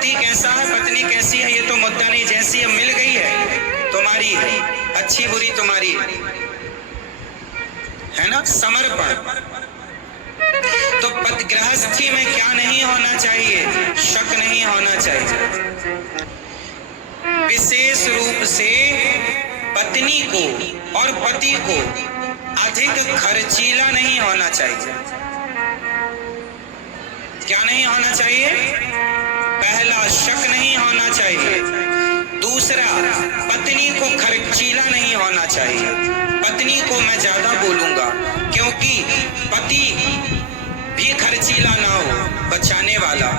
पति कैसा है, पत्नी कैसी है, ये तो मुद्दा नहीं। जैसी अब मिल गई है तुम्हारी है, अच्छी बुरी तुम्हारी है ना। समर्पण। तो गृहस्थी में क्या नहीं होना चाहिए, शक नहीं होना चाहिए। विशेष रूप से पत्नी को और पति को अधिक खर्चीला नहीं होना चाहिए। क्या नहीं होना चाहिए? पहला, शक नहीं होना चाहिए। दूसरा, पत्नी को खर्चीला नहीं होना चाहिए। पत्नी को मैं ज्यादा बोलूंगा, क्योंकि पति भी खर्चीला ना हो, बचाने वाला।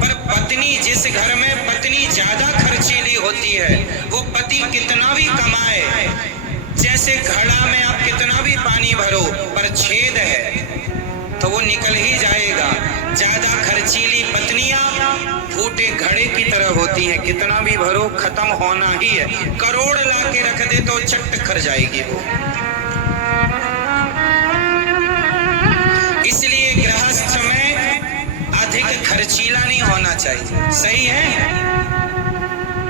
पर पत्नी, जिस घर में पत्नी ज्यादा खर्चीली होती है, वो पति कितना भी कमाए, जैसे घड़ा में आप कितना भी पानी भरो पर छेद है तो वो निकल ही जाएगा। ज्यादा खर्चीली पत्नियां फूटे घड़े की तरह होती हैं, कितना भी भरो खत्म होना ही है। करोड़ ला के रख दे तो चट कर जाएगी वो। इसलिए गृहस्थ में अधिक खर्चीला नहीं होना चाहिए। सही है?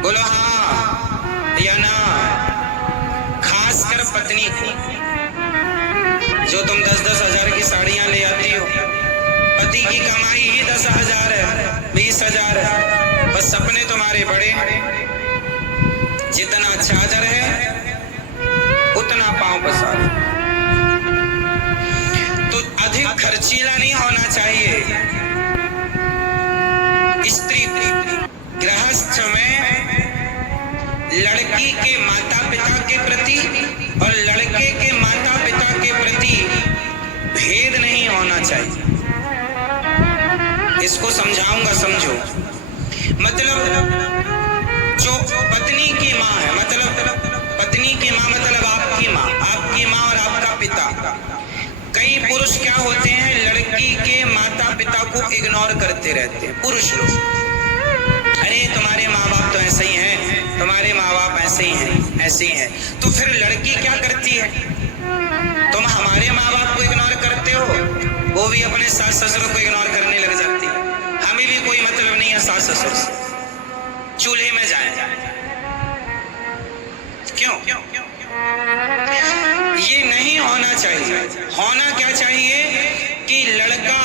बोलो हाँ या ना। खासकर पत्नी को, जो तुम 10-10 हजार की साड़ियां ले आती हो, पति की कमाई ही 10,000 है, 20,000 है, बस सपने तुम्हारे बड़े। जितना चादर है उतना पांव पसार। तो अधिक खर्चीला नहीं होना चाहिए। स्त्री गृहस्थ में लड़की के माता पिता के प्रति और लड़के के माता पिता के प्रति भेद नहीं होना चाहिए। इसको समझाऊंगा, समझो। मतलब जो पत्नी की माँ है, मतलब पत्नी की माँ मतलब आपकी माँ और आपका पिता। कई पुरुष क्या होते हैं, लड़की के माता पिता को इग्नोर करते रहते हैं। पुरुष लोग, अरे तुम्हारे माँ बाप तो ऐसे ही हैं, तुम्हारे माँ बाप ऐसे ही हैं, ऐसे ही हैं। तो फिर लड़की क्या करती है? तुम हमारे माँ बाप को इग्नोर करते हो, वो भी अपने सास ससुर को इग्नोर करने लग जाती है। हमें भी कोई मतलब नहीं है सास ससुर से, चूल्हे में जाए। क्यों? ये नहीं होना चाहिए। होना क्या चाहिए कि लड़का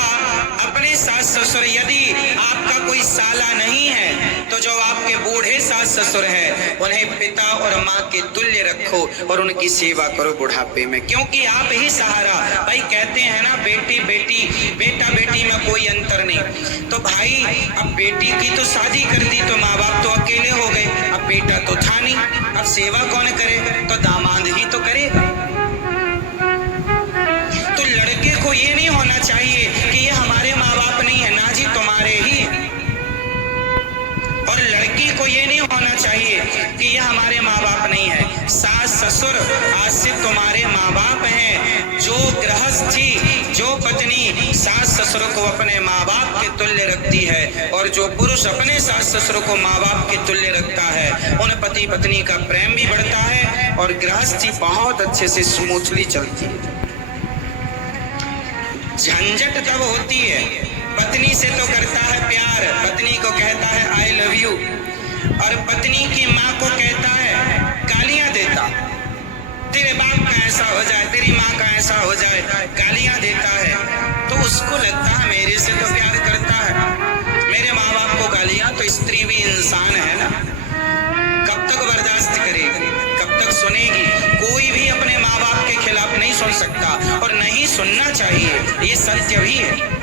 अपने सास ससुर, यदि आपका कोई साला नहीं है तो जो आपके बूढ़े सास ससुर हैं उन्हें पिता और माँ के तुल्य रखो और उनकी सेवा करो बुढ़ापे में, क्योंकि आप ही सहारा। भाई कहते हैं ना, बेटी बेटी, बेटा बेटी में कोई अंतर नहीं। तो भाई अब बेटी की तो शादी कर दी तो माँ बाप तो अकेले हो गए, अब बेटा तो था नहीं, अब सेवा कौन करे? तो दामाद ही तो करेगा। तो लड़के को ये नहीं होना चाहिए कि ये हमारे माँ बाप नहीं है, ना जी तुम्हारे ही। और लड़की को ये नहीं होना चाहिए कि ये हमारे माँ बाप नहीं है। सास ससुर आज से तुम्हारे माँ बाप हैं। जो गृहस्थी, जो पत्नी सास ससुर को अपने माँ बाप के तुल्य रखती है और जो पुरुष अपने सास ससुर को माँ बाप के तुल्य रखता है, उन पति पत्नी का प्रेम भी बढ़ता है और गृहस्थी बहुत अच्छे से स्मूथली चलती है। झंझट तब होती है, पत्नी से तो करता है प्यार, पत्नी को कहता है आई लव यू, और पत्नी की माँ को कहता है, गालियां देता, तेरे बाप का ऐसा हो जाए, तेरी माँ का ऐसा हो जाए, गालियां देता है। तो उसको लगता है मेरे से तो प्यार करता है, मेरे माँ बाप को गालियां। तो स्त्री भी इंसान है ना, कब तक बर्दाश्त करेगी, कब तक सुनेगी? कोई भी अपने माँ बाप के खिलाफ नहीं सुन सकता और नहीं सुनना चाहिए, ये सत्य भी है।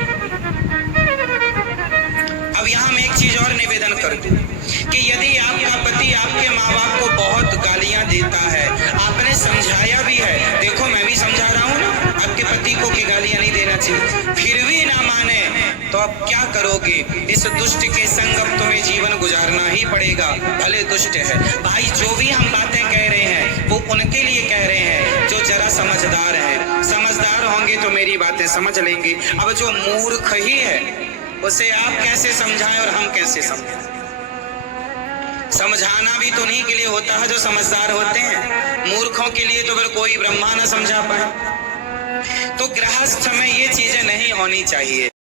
अब यहाँ मैं एक चीज और निवेदन कर दूं कि यदि आपका पति आपके माँ बाप को बहुत गालियां देता है, आपने समझाया भी है, देखो मैं भी समझा रहा हूँ ना आपके पति को कि गालियां नहीं देना चाहिए, फिर भी ना माने, तो अब क्या करोगे? इस दुष्ट के संग अब तुम्हें जीवन गुजारना ही पड़ेगा, भले दुष्ट है। भाई जो भी हम बातें कह रहे हैं वो उनके लिए कह रहे हैं जो जरा समझदार है। समझदार होंगे तो मेरी बातें समझ लेंगे। अब जो मूर्ख ही है उसे आप कैसे समझाएं और हम कैसे समझें? समझाना भी तो उन्हीं के लिए होता है जो समझदार होते हैं, मूर्खों के लिए तो फिर कोई ब्रह्मा ना समझा पाए। तो गृहस्थ में ये चीजें नहीं होनी चाहिए।